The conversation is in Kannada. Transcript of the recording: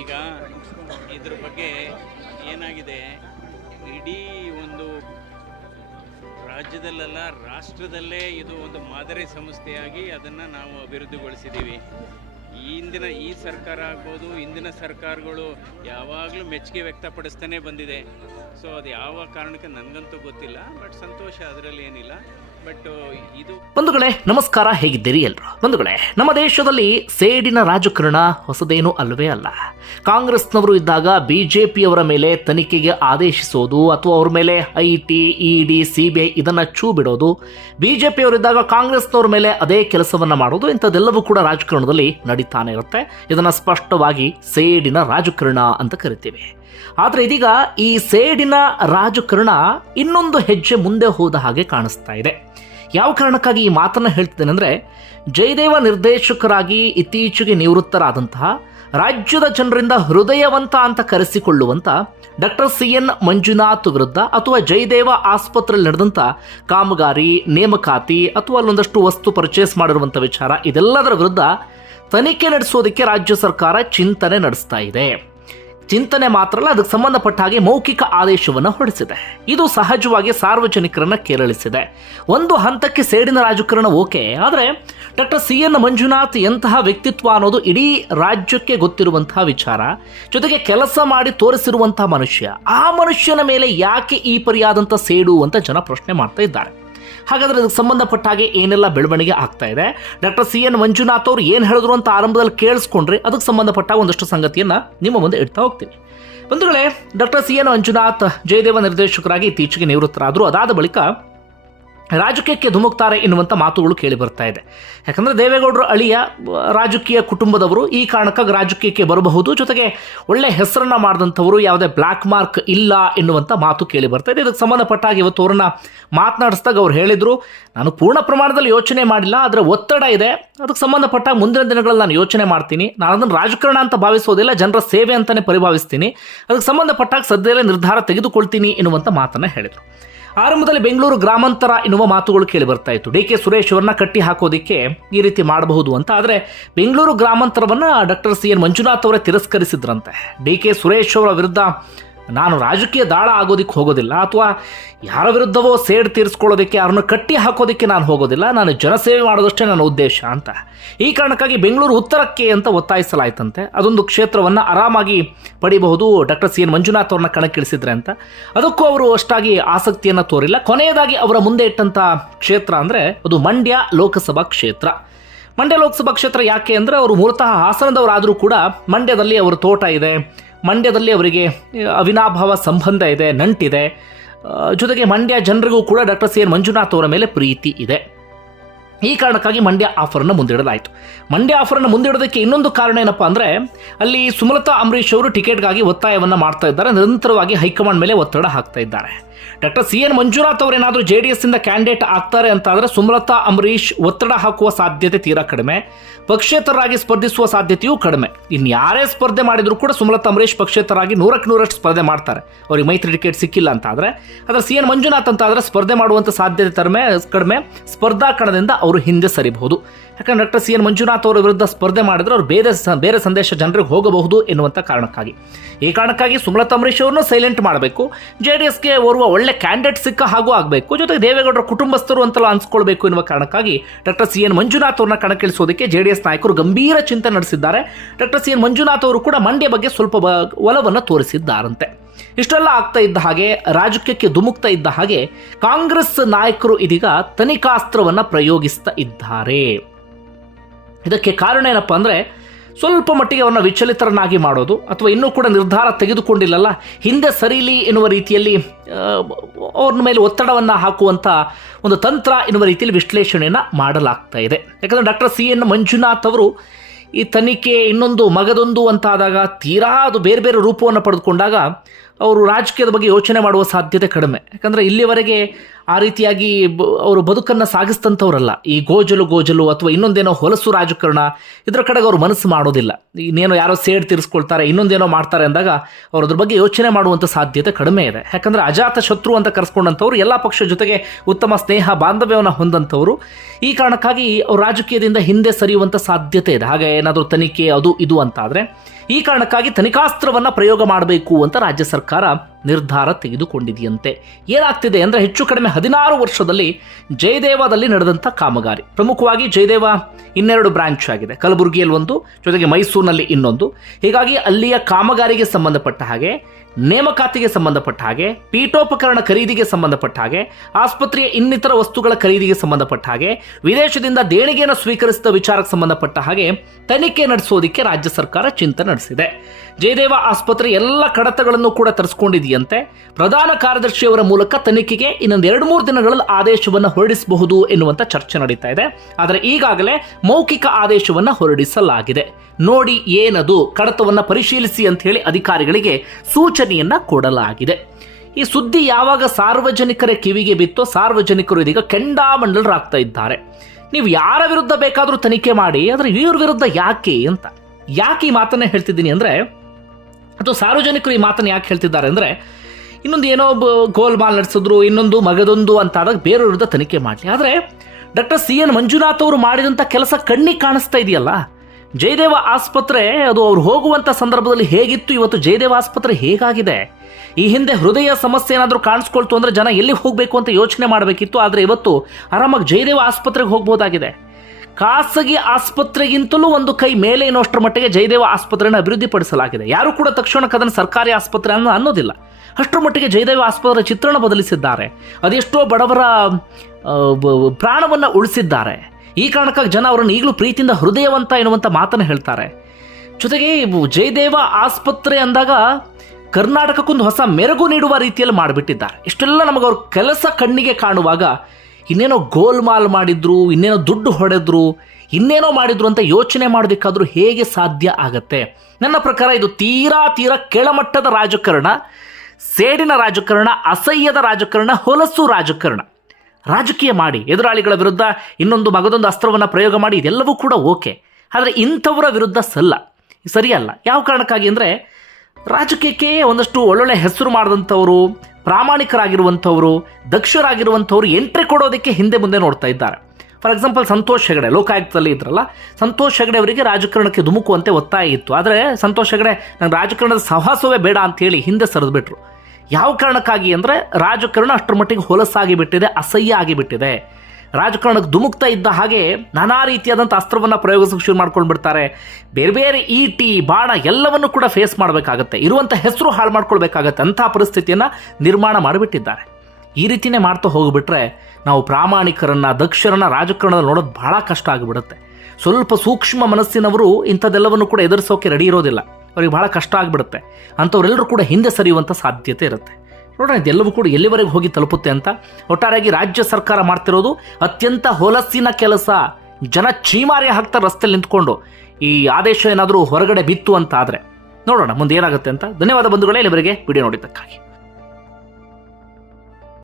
ಈಗ ಇದ್ರ ಬಗ್ಗೆ ಏನಾಗಿದೆ? ಇಡೀ ಒಂದು ರಾಜ್ಯದಲ್ಲೆಲ್ಲ ರಾಷ್ಟ್ರದಲ್ಲೇ ಇದು ಒಂದು ಮಾದರಿ ಸಂಸ್ಥೆಯಾಗಿ ಅದನ್ನು ನಾವು ಅಭಿವೃದ್ಧಿಗೊಳಿಸಿದ್ದೀವಿ ಈ ಹಿಂದಿನ ಈ ಸರ್ಕಾರ ಆಗ್ಬೋದು, ಇಂದಿನ ಸರ್ಕಾರಗಳು ಯಾವಾಗಲೂ ಮೆಚ್ಚುಗೆ ವ್ಯಕ್ತಪಡಿಸ್ತಾನೆ ಬಂದಿದೆ. ಸೊ ಅದು ಯಾವ ಕಾರಣಕ್ಕೆ ನನಗಂತೂ ಗೊತ್ತಿಲ್ಲ ಬಟ್ ಸಂತೋಷ ಅದರಲ್ಲಿ ಏನಿಲ್ಲ. ಬಟ್ ಇದು ಬಂಧುಗಳೇ, ನಮಸ್ಕಾರ, ಹೇಗಿದ್ದೀರಿ ಎಲ್ರು? ಬಂಧುಗಳೇ, ನಮ್ಮ ದೇಶದಲ್ಲಿ ಸೇಡಿನ ರಾಜಕಾರಣ ಹೊಸದೇನು ಅಲ್ಲವೇ ಅಲ್ಲ. ಕಾಂಗ್ರೆಸ್ನವರು ಇದ್ದಾಗ ಬಿಜೆಪಿಯವರ ಮೇಲೆ ತನಿಖೆಗೆ ಆದೇಶಿಸೋದು ಅಥವಾ ಅವ್ರ ಮೇಲೆ I T E D C B I ಇದನ್ನು ಚೂ ಬಿಡೋದು ಬಿಜೆಪಿಯವರಿದ್ದಾಗ ಕಾಂಗ್ರೆಸ್ನವ್ರ ಮೇಲೆ ಅದೇ ಕೆಲಸವನ್ನು ಮಾಡೋದು, ಇಂಥದ್ದೆಲ್ಲವೂ ಕೂಡ ರಾಜಕಾರಣದಲ್ಲಿ ನಡೀತಾನೆ ಇರುತ್ತೆ. ಇದನ್ನು ಸ್ಪಷ್ಟವಾಗಿ ಸೇಡಿನ ರಾಜಕಾರಣ ಅಂತ ಕರಿತೀವಿ. ಆದರೆ ಇದೀಗ ಈ ಸೇಡಿನ ರಾಜಕರ್ಣ ಇನ್ನೊಂದು ಹೆಜ್ಜೆ ಮುಂದೆ ಹೋದ ಹಾಗೆ ಕಾಣಿಸ್ತಾ ಇದೆ. ಯಾವ ಕಾರಣಕ್ಕಾಗಿ ಈ ಮಾತನ್ನು ಹೇಳ್ತಿದ್ದೇನೆ ಅಂದರೆ, ಜಯದೇವ ನಿರ್ದೇಶಕರಾಗಿ ಇತ್ತೀಚೆಗೆ ನಿವೃತ್ತರಾದಂತಹ ರಾಜ್ಯದ ಜನರಿಂದ ಹೃದಯವಂತ ಅಂತ ಕರೆಸಿಕೊಳ್ಳುವಂಥ ಡಾಕ್ಟರ್ ಸಿ ಎನ್ ಮಂಜುನಾಥ್ ವಿರುದ್ಧ ಅಥವಾ ಜಯದೇವ ಆಸ್ಪತ್ರೆಯಲ್ಲಿ ನಡೆದಂಥ ಕಾಮಗಾರಿ, ನೇಮಕಾತಿ ಅಥವಾ ಅಲ್ಲೊಂದಷ್ಟು ವಸ್ತು ಪರ್ಚೇಸ್ ಮಾಡಿರುವಂಥ ವಿಚಾರ, ಇದೆಲ್ಲದರ ವಿರುದ್ಧ ತನಿಖೆ ನಡೆಸೋದಕ್ಕೆ ರಾಜ್ಯ ಸರ್ಕಾರ ಚಿಂತನೆ ನಡೆಸ್ತಾ ಇದೆ. ಚಿಂತನೆ ಮಾತ್ರ ಅಲ್ಲ, ಅದಕ್ಕೆ ಸಂಬಂಧಪಟ್ಟ ಹಾಗೆ ಮೌಖಿಕ ಆದೇಶವನ್ನು ಹೊರಡಿಸಿದೆ. ಇದು ಸಹಜವಾಗಿ ಸಾರ್ವಜನಿಕರನ್ನ ಕೆರಳಿಸಿದೆ. ಒಂದು ಹಂತಕ್ಕೆ ಸೇಡಿನ ರಾಜಕಾರಣ ಓಕೆ, ಆದರೆ ಡಾಕ್ಟರ್ ಸಿ ಎನ್ ಮಂಜುನಾಥ್ ಎಂತಹ ವ್ಯಕ್ತಿತ್ವ ಅನ್ನೋದು ಇಡೀ ರಾಜ್ಯಕ್ಕೆ ಗೊತ್ತಿರುವಂತಹ ವಿಚಾರ, ಜೊತೆಗೆ ಕೆಲಸ ಮಾಡಿ ತೋರಿಸಿರುವಂತಹ ಮನುಷ್ಯ. ಆ ಮನುಷ್ಯನ ಮೇಲೆ ಯಾಕೆ ಈ ಪರಿಯಾದಂಥ ಸೇಡು ಅಂತ ಜನ ಪ್ರಶ್ನೆ ಮಾಡ್ತಾ ಇದ್ದಾರೆ. ಹಾಗಾದ್ರೆ ಅದಕ್ಕೆ ಸಂಬಂಧಪಟ್ಟ ಹಾಗೆ ಏನೆಲ್ಲ ಬೆಳವಣಿಗೆ ಆಗ್ತಾ ಇದೆ? ಡಾಕ್ಟರ್ ಸಿ ಎನ್ ಮಂಜುನಾಥ್ ಅವರು ಏನು ಹೇಳಿದ್ರು ಅಂತ ಆರಂಭದಲ್ಲಿ ಕೇಳಿಸ್ಕೊಂಡ್ರೆ ಅದಕ್ಕೆ ಸಂಬಂಧಪಟ್ಟ ಒಂದಷ್ಟು ಸಂಗತಿಯನ್ನ ನಿಮ್ಮ ಮುಂದೆ ಇಡ್ತಾ ಹೋಗ್ತೀನಿ. ಬಂಧುಗಳೇ, doctor C N Manjunath Jayadeva ನಿರ್ದೇಶಕರಾಗಿ ಇತ್ತೀಚೆಗೆ ನಿವೃತ್ತರಾದರು. ಅದಾದ ಬಳಿಕ ರಾಜಕೀಯಕ್ಕೆ ಧುಮುಕ್ತಾರೆ ಎನ್ನುವಂಥ ಮಾತುಗಳು ಕೇಳಿ ಬರ್ತಾ ಇದೆ. ಯಾಕಂದರೆ ದೇವೇಗೌಡರು ಅಳಿಯ ರಾಜಕೀಯ ಕುಟುಂಬದವರು ಈ ಕಾರಣಕ್ಕಾಗಿ ರಾಜಕೀಯಕ್ಕೆ ಬರಬಹುದು. ಜೊತೆಗೆ ಒಳ್ಳೆ ಹೆಸರನ್ನು ಮಾಡಿದಂಥವರು ಯಾವುದೇ ಬ್ಲ್ಯಾಕ್ ಮಾರ್ಕ್ ಇಲ್ಲ ಎನ್ನುವಂಥ ಮಾತು ಕೇಳಿ ಬರ್ತಾ ಇದೆ. ಇದಕ್ಕೆ ಸಂಬಂಧಪಟ್ಟಾಗಿ ಇವತ್ತು ಅವ್ರನ್ನ ಮಾತನಾಡಿಸ್ದಾಗ ಅವ್ರು ಹೇಳಿದರು, ನಾನು ಪೂರ್ಣ ಪ್ರಮಾಣದಲ್ಲಿ ಯೋಚನೆ ಮಾಡಿಲ್ಲ, ಆದರೆ ಒತ್ತಡ ಇದೆ. ಅದಕ್ಕೆ ಸಂಬಂಧಪಟ್ಟ ಮುಂದಿನ ದಿನಗಳಲ್ಲಿ ನಾನು ಯೋಚನೆ ಮಾಡ್ತೀನಿ. ನಾನು ಅದನ್ನು ರಾಜಕಾರಣ ಅಂತ ಭಾವಿಸೋದಿಲ್ಲ, ಜನರ ಸೇವೆ ಅಂತಲೇ ಪರಿಭಾವಿಸ್ತೀನಿ. ಅದಕ್ಕೆ ಸಂಬಂಧಪಟ್ಟಾಗ ಸದ್ಯದಲ್ಲೇ ನಿರ್ಧಾರ ತೆಗೆದುಕೊಳ್ತೀನಿ ಎನ್ನುವಂಥ ಮಾತನ್ನು ಹೇಳಿದರು. ಆರಂಭದಲ್ಲಿ ಬೆಂಗಳೂರು ಗ್ರಾಮಾಂತರ ಎನ್ನುವ ಮಾತುಗಳು ಕೇಳಿ ಬರ್ತಾ ಇತ್ತು. ಡಿ ಕೆ ಸುರೇಶ್ ಅವರನ್ನ ಕಟ್ಟಿ ಹಾಕೋದಿಕ್ಕೆ ಈ ರೀತಿ ಮಾಡಬಹುದು ಅಂತ. ಆದರೆ ಬೆಂಗಳೂರು ಗ್ರಾಮಾಂತರವನ್ನು ಡಾಕ್ಟರ್ ಸಿ ಎನ್ ಮಂಜುನಾಥ್ ಅವರೇ ತಿರಸ್ಕರಿಸಿದ್ರಂತೆ. ಡಿ ಕೆ ಸುರೇಶ್ ಅವರ ವಿರುದ್ಧ ನಾನು ರಾಜಕೀಯ ದಾಳ ಆಗೋದಕ್ಕೆ ಹೋಗೋದಿಲ್ಲ ಅಥವಾ ಯಾರ ವಿರುದ್ಧವೋ ಸೇಡ್ ತೀರಿಸ್ಕೊಳ್ಳೋದಕ್ಕೆ ಅವ್ರನ್ನ ಕಟ್ಟಿ ಹಾಕೋದಕ್ಕೆ ನಾನು ಹೋಗೋದಿಲ್ಲ, ನಾನು ಜನಸೇವೆ ಮಾಡೋದಷ್ಟೇ ನನ್ನ ಉದ್ದೇಶ ಅಂತ. ಈ ಕಾರಣಕ್ಕಾಗಿ ಬೆಂಗಳೂರು ಉತ್ತರಕ್ಕೆ ಅಂತ ಒತ್ತಾಯಿಸಲಾಯ್ತಂತೆ. ಅದೊಂದು ಕ್ಷೇತ್ರವನ್ನು ಆರಾಮಾಗಿ ಪಡಿಬಹುದು ಡಾಕ್ಟರ್ ಸಿ ಎನ್ ಮಂಜುನಾಥ್ ಅವ್ರನ್ನ ಕಣಕ್ಕಿಳಿಸಿದ್ರೆ ಅಂತ. ಅದಕ್ಕೂ ಅವರು ಅಷ್ಟಾಗಿ ಆಸಕ್ತಿಯನ್ನು ತೋರಿಲ್ಲ. ಕೊನೆಯದಾಗಿ ಅವರ ಮುಂದೆ ಇಟ್ಟಂಥ ಕ್ಷೇತ್ರ ಅಂದರೆ ಅದು ಮಂಡ್ಯ ಲೋಕಸಭಾ ಕ್ಷೇತ್ರ. ಮಂಡ್ಯ ಲೋಕಸಭಾ ಕ್ಷೇತ್ರ ಯಾಕೆ ಅಂದರೆ ಅವರು ಮೂಲತಃ ಹಾಸನದವರಾದರೂ ಕೂಡ ಮಂಡ್ಯದಲ್ಲಿ ಅವರ ತೋಟ ಇದೆ. ಮಂಡ್ಯದಲ್ಲಿ ಅವರಿಗೆ ಅವಿನಾಭಾವ ಸಂಬಂಧ ಇದೆ, ನಂಟಿದೆ. ಜೊತೆಗೆ ಮಂಡ್ಯ ಜನರಿಗೂ ಕೂಡ ಡಾಕ್ಟರ್ ಸಿ ಎನ್ ಮಂಜುನಾಥ್ ಅವರ ಮೇಲೆ ಪ್ರೀತಿ ಇದೆ. ಈ ಕಾರಣಕ್ಕಾಗಿ ಮಂಡ್ಯ ಆಫರನ್ನು ಮುಂದಿಡಲಾಯಿತು. ಮಂಡ್ಯ ಆಫರನ್ನು ಮುಂದಿಡೋದಕ್ಕೆ ಇನ್ನೊಂದು ಕಾರಣ ಏನಪ್ಪ ಅಂದರೆ, ಅಲ್ಲಿ ಸುಮಲತಾ ಅಂಬರೀಷ್ ಅವರು ಟಿಕೆಟ್ಗಾಗಿ ಒತ್ತಾಯವನ್ನು ಮಾಡ್ತಾ ಇದ್ದಾರೆ. ನಿರಂತರವಾಗಿ ಹೈಕಮಾಂಡ್ ಮೇಲೆ ಒತ್ತಡ ಹಾಕ್ತಾ ಇದ್ದಾರೆ. ಡಾಕ್ಟರ್ ಸಿ ಎನ್ ಮಂಜುನಾಥ್ ಅವರೇನಾದರೂ ಜೆ ಡಿ ಎಸ್ ಇಂದ ಕ್ಯಾಂಡಿಡೇಟ್ ಆಗ್ತಾರೆ ಅಂತ ಆದರೆ ಸುಮಲತಾ, ಅಂಬರೀಷ್ ಒತ್ತಡ ಹಾಕುವ ಸಾಧ್ಯತೆ ತೀರಾ ಕಡಿಮೆ. ಪಕ್ಷೇತರರಾಗಿ ಸ್ಪರ್ಧಿಸುವ ಸಾಧ್ಯತೆಯೂ ಕಡಿಮೆ. ಇನ್ನು ಯಾರೇ ಸ್ಪರ್ಧೆ ಮಾಡಿದರೂ ಕೂಡ ಸುಮಲತಾ, ಅಂಬರೀಷ್ ಪಕ್ಷೇತರಾಗಿ ನೂರಕ್ಕೆ ನೂರಷ್ಟು ಸ್ಪರ್ಧೆ ಮಾಡ್ತಾರೆ. ಅವ್ರಿಗೆ ಮೈತ್ರಿ ಟಿಕೆಟ್ ಸಿಕ್ಕಿಲ್ಲ ಅಂತ ಆದರೆ ಆದರೆ ಸಿ ಎನ್ ಮಂಜುನಾಥ್ ಅಂತ ಆದರೆ ಸ್ಪರ್ಧೆ ಮಾಡುವಂಥ ಸಾಧ್ಯತೆ ಕಡಿಮೆ. ಸ್ಪರ್ಧಾ ಕಣದಿಂದ ಅವರು ಹಿಂದೆ ಸರಿಬಹುದು. ಯಾಕಂದ್ರೆ ಡಾಕ್ಟರ್ ಸಿ ಎನ್ ಮಂಜುನಾಥ್ ಅವರ ವಿರುದ್ಧ ಸ್ಪರ್ಧೆ ಮಾಡಿದ್ರೆ ಅವ್ರು ಬೇರೆ ಬೇರೆ ಸಂದೇಶ ಜನರಿಗೆ ಹೋಗಬಹುದು ಎನ್ನುವಂಥ ಕಾರಣಕ್ಕಾಗಿ. ಈ ಕಾರಣಕ್ಕಾಗಿ ಸುಮಲತಾ ಅಂಬರೀಷ್ ಅವ್ರನ್ನೂ ಸೈಲೆಂಟ್ ಮಾಡಬೇಕು. ಜೆ ಡಿ ಎಸ್ಗೆ ಓರ್ವ ಒಳ್ಳೆ ಕ್ಯಾಂಡಿಡೇಟ್ ಸಿಕ್ಕ ಹಾಗೂ ಆಗಬೇಕು. ಜೊತೆಗೆ ದೇವೇಗೌಡರ ಕುಟುಂಬಸ್ಥರು ಅಂತೆಲ್ಲ ಅನ್ಸ್ಕೊಳ್ಬೇಕು ಎನ್ನುವ ಕಾರಣಕ್ಕಾಗಿ ಡಾಕ್ಟರ್ ಸಿ ಎನ್ ಮಂಜುನಾಥ್ ಅವ್ರನ್ನ ಕಣಕ್ಕಿಳಿಸೋದಕ್ಕೆ ಜೆ ಡಿ ಎಸ್ ನಾಯಕರು ಗಂಭೀರ ಚಿಂತನೆ ನಡೆಸಿದ್ದಾರೆ. ಡಾಕ್ಟರ್ ಸಿ ಎನ್ ಮಂಜುನಾಥ್ ಅವರು ಕೂಡ ಮಂಡ್ಯ ಬಗ್ಗೆ ಸ್ವಲ್ಪ ಒಲವನ್ನು ತೋರಿಸಿದ್ದಾರಂತೆ. ಇಷ್ಟೆಲ್ಲ ಆಗ್ತಾ ಇದ್ದ ಹಾಗೆ, ರಾಜಕೀಯಕ್ಕೆ ಧುಮುಕ್ತಾ ಇದ್ದ ಹಾಗೆ ಕಾಂಗ್ರೆಸ್ ನಾಯಕರು ಇದೀಗ ತನಿಖಾಸ್ತ್ರವನ್ನು ಪ್ರಯೋಗಿಸ್ತಾ ಇದ್ದಾರೆ. ಇದಕ್ಕೆ ಕಾರಣ ಏನಪ್ಪ ಅಂದರೆ ಸ್ವಲ್ಪ ಮಟ್ಟಿಗೆ ಅವನ್ನ ವಿಚಲಿತರನ್ನಾಗಿ ಮಾಡೋದು ಅಥವಾ ಇನ್ನೂ ಕೂಡ ನಿರ್ಧಾರ ತೆಗೆದುಕೊಂಡಿಲ್ಲಲ್ಲ, ಹಿಂದೆ ಸರಿಲಿ ಎನ್ನುವ ರೀತಿಯಲ್ಲಿ ಅವ್ರ ಮೇಲೆ ಒತ್ತಡವನ್ನು ಹಾಕುವಂಥ ಒಂದು ತಂತ್ರ ಎನ್ನುವ ರೀತಿಯಲ್ಲಿ ವಿಶ್ಲೇಷಣೆಯನ್ನು ಮಾಡಲಾಗ್ತಾ ಇದೆ. ಯಾಕಂದರೆ ಡಾಕ್ಟರ್ ಸಿ ಎನ್ ಮಂಜುನಾಥ್ ಅವರು ಈ ತನಿಖೆ ಇನ್ನೊಂದು ಮಗದೊಂದು ಅಂತಾದಾಗ ತೀರಾ ಅದು ಬೇರೆ ಬೇರೆ ರೂಪವನ್ನು ಪಡೆದುಕೊಂಡಾಗ ಅವರು ರಾಜಕೀಯದ ಬಗ್ಗೆ ಯೋಚನೆ ಮಾಡುವ ಸಾಧ್ಯತೆ ಕಡಿಮೆ. ಯಾಕಂದರೆ ಇಲ್ಲಿವರೆಗೆ ಆ ರೀತಿಯಾಗಿ ಅವರು ಬದುಕನ್ನು ಸಾಗಿಸ್ತಂಥವ್ರಲ್ಲ. ಈ ಗೋಜಲು ಗೋಜಲು ಅಥವಾ ಇನ್ನೊಂದೇನೋ ಹೊಲಸು ರಾಜಕಾರಣ, ಇದರ ಕಡೆಗೆ ಅವರು ಮನಸ್ಸು ಮಾಡೋದಿಲ್ಲ. ಇನ್ನೇನೋ ಯಾರೋ ಸೇಡ್ ತೀರಿಸ್ಕೊಳ್ತಾರೆ, ಇನ್ನೊಂದೇನೋ ಮಾಡ್ತಾರೆ ಅಂದಾಗ ಅವ್ರ ಅದ್ರ ಬಗ್ಗೆ ಯೋಚನೆ ಮಾಡುವಂಥ ಸಾಧ್ಯತೆ ಕಡಿಮೆ ಇದೆ. ಯಾಕಂದರೆ ಅಜಾತ ಶತ್ರು ಅಂತ ಕರೆಸ್ಕೊಂಡಂಥವ್ರು ಎಲ್ಲ ಪಕ್ಷದ ಜೊತೆಗೆ ಉತ್ತಮ ಸ್ನೇಹ ಬಾಂಧವ್ಯವನ್ನು ಹೊಂದಂಥವ್ರು. ಈ ಕಾರಣಕ್ಕಾಗಿ ಅವರು ರಾಜಕೀಯದಿಂದ ಹಿಂದೆ ಸರಿಯುವಂಥ ಸಾಧ್ಯತೆ ಇದೆ. ಹಾಗೆ ಏನಾದರೂ ತನಿಖೆ ಅದು ಇದು ಅಂತಾದರೆ, ಈ ಕಾರಣಕ್ಕಾಗಿ ತನಿಖಾಸ್ತ್ರವನ್ನು ಪ್ರಯೋಗ ಮಾಡಬೇಕು ಅಂತ ರಾಜ್ಯ ಸರ್ಕಾರ Karam. ನಿರ್ಧಾರ ತೆಗೆದುಕೊಂಡಿದೆಯಂತೆ. ಏನಾಗ್ತಿದೆ ಅಂದರೆ ಹೆಚ್ಚು ಕಡಿಮೆ ಹದಿನಾರು ವರ್ಷದಲ್ಲಿ ಜಯದೇವದಲ್ಲಿ ನಡೆದಂಥ ಕಾಮಗಾರಿ. ಪ್ರಮುಖವಾಗಿ ಜಯದೇವ ಇನ್ನೆರಡು ಬ್ರಾಂಚ್ ಆಗಿದೆ. ಕಲಬುರಗಿಯಲ್ಲಿ ಒಂದು, ಜೊತೆಗೆ ಮೈಸೂರಿನಲ್ಲಿ ಇನ್ನೊಂದು. ಹೀಗಾಗಿ ಅಲ್ಲಿಯ ಕಾಮಗಾರಿಗೆ ಸಂಬಂಧಪಟ್ಟ ಹಾಗೆ, ನೇಮಕಾತಿಗೆ ಸಂಬಂಧಪಟ್ಟ ಹಾಗೆ, ಪೀಠೋಪಕರಣ ಖರೀದಿಗೆ ಸಂಬಂಧಪಟ್ಟ ಹಾಗೆ, ಆಸ್ಪತ್ರೆಯ ಇನ್ನಿತರ ವಸ್ತುಗಳ ಖರೀದಿಗೆ ಸಂಬಂಧಪಟ್ಟ ಹಾಗೆ, ವಿದೇಶದಿಂದ ದೇಣಿಗೆಯನ್ನು ಸ್ವೀಕರಿಸಿದ ವಿಚಾರಕ್ಕೆ ಸಂಬಂಧಪಟ್ಟ ಹಾಗೆ ತನಿಖೆ ನಡೆಸೋದಕ್ಕೆ ರಾಜ್ಯ ಸರ್ಕಾರ ಚಿಂತನೆ ನಡೆಸಿದೆ. ಜಯದೇವ ಆಸ್ಪತ್ರೆ ಎಲ್ಲ ಕಡತಗಳನ್ನು ಕೂಡ ತರಿಸ್ಕೊಂಡಿದೆಯಂತೆ. ಪ್ರಧಾನ ಕಾರ್ಯದರ್ಶಿಯವರ ಮೂಲಕ ತನಿಖೆಗೆ ಇನ್ನೊಂದು ಎರಡು ಮೂರು ದಿನಗಳಲ್ಲಿ ಆದೇಶವನ್ನು ಹೊರಡಿಸಬಹುದು ಎನ್ನುವಂತ ಚರ್ಚೆ ನಡೀತಾ ಇದೆ. ಆದರೆ ಈಗಾಗಲೇ ಮೌಖಿಕ ಆದೇಶವನ್ನು ಹೊರಡಿಸಲಾಗಿದೆ. ನೋಡಿ ಏನದು ಕಡತವನ್ನು ಪರಿಶೀಲಿಸಿ ಅಂತ ಹೇಳಿ ಅಧಿಕಾರಿಗಳಿಗೆ ಸೂಚನೆಯನ್ನ ಕೊಡಲಾಗಿದೆ. ಈ ಸುದ್ದಿ ಯಾವಾಗ ಸಾರ್ವಜನಿಕರ ಕಿವಿಗೆ ಬಿತ್ತೋ ಸಾರ್ವಜನಿಕರು ಇದೀಗ ಕೆಂಡಾಮಂಡಲರಾಗ್ತಾ ಇದ್ದಾರೆ. ನೀವು ಯಾರ ವಿರುದ್ಧ ಬೇಕಾದರೂ ತನಿಖೆ ಮಾಡಿ, ಆದರೆ ಇವ್ರ ವಿರುದ್ಧ ಯಾಕೆ ಅಂತ. ಯಾಕೆ ಈ ಮಾತನ್ನ ಹೇಳ್ತಿದ್ದೀನಿ ಅಂದರೆ ಅಥವಾ ಸಾರ್ವಜನಿಕರು ಈ ಮಾತನ್ನು ಯಾಕೆ ಹೇಳ್ತಿದ್ದಾರೆ ಅಂದರೆ, ಇನ್ನೊಂದು ಏನೋ ಗೋಲ್ ಮಾಲ್ ನಡೆಸಿದ್ರು, ಇನ್ನೊಂದು ಮಗದೊಂದು ಅಂತಾದಾಗ ಬೇರೆಯವ್ರ ವಿರುದ್ಧ ತನಿಖೆ ಮಾಡಲಿ. ಆದರೆ, ಡಾಕ್ಟರ್ ಸಿ ಎನ್ ಮಂಜುನಾಥ್ ಅವರು ಮಾಡಿದಂಥ ಕೆಲಸ ಕಣ್ಣಿಗೆ ಕಾಣಿಸ್ತಾ ಇದೆಯಲ್ಲ? ಜಯದೇವ ಆಸ್ಪತ್ರೆ, ಅದು ಅವ್ರು ಹೋಗುವಂಥ ಸಂದರ್ಭದಲ್ಲಿ ಹೇಗಿತ್ತು, ಇವತ್ತು ಜಯದೇವ ಆಸ್ಪತ್ರೆ ಹೇಗಾಗಿದೆ? ಈ ಹಿಂದೆ ಹೃದಯ ಸಮಸ್ಯೆ ಏನಾದರೂ ಕಾಣಿಸ್ಕೊಳ್ತು ಅಂದರೆ ಜನ ಎಲ್ಲಿಗೆ ಹೋಗಬೇಕು ಅಂತ ಯೋಚನೆ ಮಾಡಬೇಕಿತ್ತು, ಆದರೆ ಇವತ್ತು ಆರಾಮಾಗಿ ಜಯದೇವ ಆಸ್ಪತ್ರೆಗೆ ಹೋಗ್ಬೋದಾಗಿದೆ. ಖಾಸಗಿ ಆಸ್ಪತ್ರೆಗಿಂತಲೂ ಒಂದು ಕೈ ಮೇಲೆ ಎನ್ನುವಷ್ಟರ ಮಟ್ಟಿಗೆ ಜಯದೇವ ಆಸ್ಪತ್ರೆಯನ್ನು ಅಭಿವೃದ್ಧಿಪಡಿಸಲಾಗಿದೆ. ಯಾರು ಕೂಡ ತಕ್ಷಣಕ್ಕೆ ಅದನ್ನು ಸರ್ಕಾರಿ ಆಸ್ಪತ್ರೆ ಅನ್ನೋ ಅನ್ನೋದಿಲ್ಲ. ಅಷ್ಟರ ಮಟ್ಟಿಗೆ ಜಯದೇವ ಆಸ್ಪತ್ರೆ ಚಿತ್ರಣ ಬದಲಿಸಿದ್ದಾರೆ. ಅದೆಷ್ಟೋ ಬಡವರ ಪ್ರಾಣವನ್ನು ಉಳಿಸಿದ್ದಾರೆ. ಈ ಕಾರಣಕ್ಕಾಗಿ ಜನ ಅವರನ್ನು ಈಗಲೂ ಪ್ರೀತಿಯಿಂದ ಹೃದಯವಂತ ಎನ್ನುವಂಥ ಮಾತನ್ನು ಹೇಳ್ತಾರೆ. ಜೊತೆಗೆ ಜಯದೇವ ಆಸ್ಪತ್ರೆ ಅಂದಾಗ ಕರ್ನಾಟಕಕ್ಕೊಂದು ಹೊಸ ಮೆರುಗು ನೀಡುವ ರೀತಿಯಲ್ಲಿ ಮಾಡಿಬಿಟ್ಟಿದ್ದಾರೆ. ಇಷ್ಟೆಲ್ಲ ನಮಗೆ ಅವ್ರ ಕೆಲಸ ಕಣ್ಣಿಗೆ ಕಾಣುವಾಗ ಇನ್ನೇನೋ ಗೋಲ್ಮಾಲ್ ಮಾಡಿದ್ರು, ಇನ್ನೇನೋ ದುಡ್ಡು ಹೊಡೆದ್ರು, ಇನ್ನೇನೋ ಮಾಡಿದ್ರು ಅಂತ ಯೋಚನೆ ಮಾಡೋದಕ್ಕಾದರೂ ಹೇಗೆ ಸಾಧ್ಯ ಆಗತ್ತೆ? ನನ್ನ ಪ್ರಕಾರ ಇದು ತೀರಾ ತೀರಾ ಕೆಳಮಟ್ಟದ ರಾಜಕಾರಣ, ಸೇಡಿನ ರಾಜಕಾರಣ, ಅಸಹ್ಯದ ರಾಜಕಾರಣ, ಹೊಲಸು ರಾಜಕಾರಣ. ರಾಜಕೀಯ ಮಾಡಿ, ಎದುರಾಳಿಗಳ ವಿರುದ್ಧ ಇನ್ನೊಂದು ಮಗದೊಂದು ಅಸ್ತ್ರವನ್ನು ಪ್ರಯೋಗ ಮಾಡಿ, ಇದೆಲ್ಲವೂ ಕೂಡ ಓಕೆ. ಆದರೆ ಇಂಥವರ ವಿರುದ್ಧ ಸಲ್ಲ. ಸರಿಯಲ್ಲ. ಯಾವ ಕಾರಣಕ್ಕಾಗಿ ಅಂದರೆ ರಾಜಕೀಯಕ್ಕೆ ಒಂದಷ್ಟು ಒಳ್ಳೊಳ್ಳೆ ಹೆಸರು ಮಾಡಿದಂಥವರು ಪ್ರಾಮಾಣಿಕರಾಗಿರುವಂಥವರು, ದಕ್ಷರಾಗಿರುವಂಥವ್ರು ಎಂಟ್ರಿ ಕೊಡೋದಕ್ಕೆ ಹಿಂದೆ ಮುಂದೆ ನೋಡ್ತಾ ಇದ್ದಾರೆ. ಫಾರ್ ಎಕ್ಸಾಂಪಲ್ ಸಂತೋಷ್ ಹೆಗಡೆ, ಲೋಕಾಯುಕ್ತದಲ್ಲಿ ಇದ್ರಲ್ಲ, ಸಂತೋಷ್ ಹೆಗಡೆ ಅವರಿಗೆ ರಾಜಕಾರಣಕ್ಕೆ ಧುಮುಕುವಂತೆ ಒತ್ತಾಯ ಇತ್ತು. ಆದರೆ ಸಂತೋಷ್ ಹೆಗಡೆ, ನಂಗೆ ರಾಜಕಾರಣದ ಸಹವಾಸವೇ ಬೇಡ ಅಂತೇಳಿ ಹಿಂದೆ ಸರಿದ್ಬಿಟ್ರು. ಯಾವ ಕಾರಣಕ್ಕಾಗಿ ಅಂದರೆ ರಾಜಕಾರಣ ಅಷ್ಟರ ಮಟ್ಟಿಗೆ ಹೊಲಸಾಗಿ ಬಿಟ್ಟಿದೆ ಅಸಹ್ಯ ಆಗಿಬಿಟ್ಟಿದೆ. ರಾಜಕಾರಣಕ್ಕೆ ಧುಮುಕ್ತಾ ಇದ್ದ ಹಾಗೆ ನಾನಾ ರೀತಿಯಾದಂಥ ಅಸ್ತ್ರವನ್ನು ಪ್ರಯೋಗಿಸೋಕೆ ಶುರು ಮಾಡ್ಕೊಂಡು ಬಿಡ್ತಾರೆ. ಬೇರೆ ಬೇರೆ ಈಟಿ ಬಾಣ ಎಲ್ಲವನ್ನು ಕೂಡ ಫೇಸ್ ಮಾಡಬೇಕಾಗತ್ತೆ. ಇರುವಂಥ ಹೆಸರು ಹಾಳು ಮಾಡ್ಕೊಳ್ಬೇಕಾಗತ್ತೆ. ಅಂಥ ಪರಿಸ್ಥಿತಿಯನ್ನು ನಿರ್ಮಾಣ ಮಾಡಿಬಿಟ್ಟಿದ್ದಾರೆ. ಈ ರೀತಿನೇ ಮಾಡ್ತಾ ಹೋಗಿಬಿಟ್ರೆ ನಾವು ಪ್ರಾಮಾಣಿಕರನ್ನು, ದಕ್ಷರನ್ನ ರಾಜಕಾರಣದಲ್ಲಿ ನೋಡೋದು ಬಹಳ ಕಷ್ಟ ಆಗಿಬಿಡುತ್ತೆ. ಸ್ವಲ್ಪ ಸೂಕ್ಷ್ಮ ಮನಸ್ಸಿನವರು ಇಂಥದ್ದೆಲ್ಲವನ್ನು ಕೂಡ ಎದುರಿಸೋಕೆ ರೆಡಿ ಇರೋದಿಲ್ಲ. ಅವ್ರಿಗೆ ಬಹಳ ಕಷ್ಟ ಆಗಿಬಿಡುತ್ತೆ. ಅಂಥವರೆಲ್ಲರೂ ಕೂಡ ಹಿಂದೆ ಸರಿಯುವಂಥ ಸಾಧ್ಯತೆ ಇರುತ್ತೆ. ನೋಡೋಣ, ಇದೆಲ್ಲವೂ ಕೂಡ ಎಲ್ಲಿವರೆಗೆ ಹೋಗಿ ತಲುಪುತ್ತೆ ಅಂತ. ಒಟ್ಟಾರೆಯಾಗಿ ರಾಜ್ಯ ಸರ್ಕಾರ ಮಾಡ್ತಿರೋದು ಅತ್ಯಂತ ಹೊಲಸಿನ ಕೆಲಸ. ಜನ ಚೀಮಾರಿ ಹಾಕ್ತಾರೆ ರಸ್ತೆಯಲ್ಲಿ ನಿಂತ್ಕೊಂಡು ಈ ಆದೇಶ ಏನಾದರೂ ಹೊರಗಡೆ ಬಿತ್ತು ಅಂತ ಆದರೆ. ನೋಡೋಣ, ಮುಂದೆ ಏನಾಗುತ್ತೆ ಅಂತ. ಧನ್ಯವಾದ ಬಂಧುಗಳೇ, ಇಲ್ಲಿವರೆಗೆ ವಿಡಿಯೋ ನೋಡಿದ್ದಕ್ಕಾಗಿ.